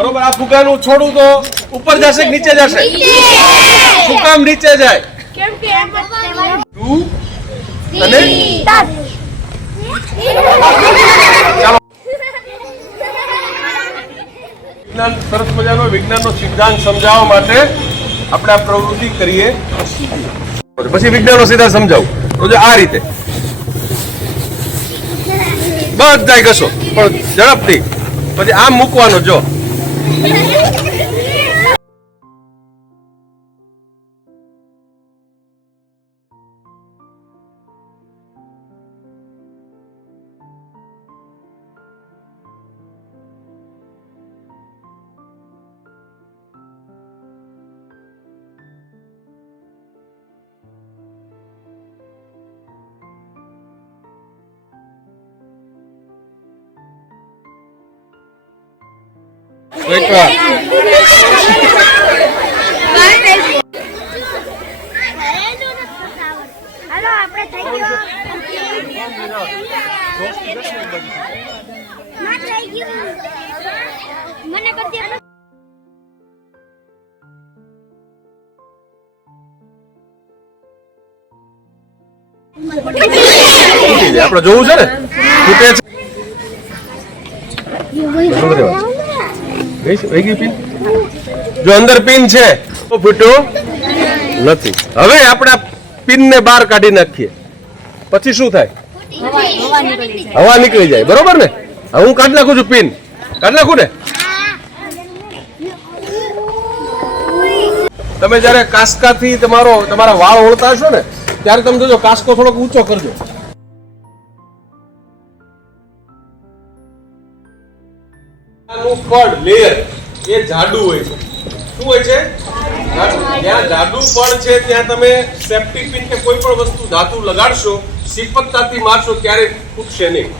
બરોબર. આ ફુગાનું છોડું તો ઉપર જશે કે નીચે જશે? શું કામ નીચે જાય? કેમ કે એમ જ કહેવાય. 2 અને વિજ્ઞાન સરસ મજાનો વિજ્ઞાનનો સિદ્ધાંત સમજાવવા માટે આપણે આ પ્રવૃત્તિ કરીએ. પછી વિજ્ઞાનનો સિદ્ધાંત સમજાવું તો જો આ રીતે બધાય ઘસો પણ ઝડપથી. પછી આમ મૂકવાનો જો. હાલો આપણે થઈ ગયો. ના થઈ ગયું. મને કરી દે. આપણે જોવું છે ને ફૂટે છે. જો અંદર પિન છે તો ફૂટ્યો નથી. હવે આપણે પિન ને બહાર કાઢી નાખીએ પછી શું થાય? હવા નીકળી જાય. બરોબર ને? હવે હું કાઢી નાખું છું પિન. કાઢી નાખું ને? તમે જયારે કાસ્કાથી તમારા વાળ ઓળતા હશો ને ત્યારે તમે જોજો કાસ્કો થોડોક ઊંચો કરજો. પડ લેયર એ જાડું હોય છે. શું હોય છે? જ્યાં જાડું પડ છે ત્યાં તમે સેફ્ટી પિન કે કોઈ પણ વસ્તુ ધાતુ લગાડશો, સિપતતાથી મારશો ત્યારે ફૂટશે નહીં.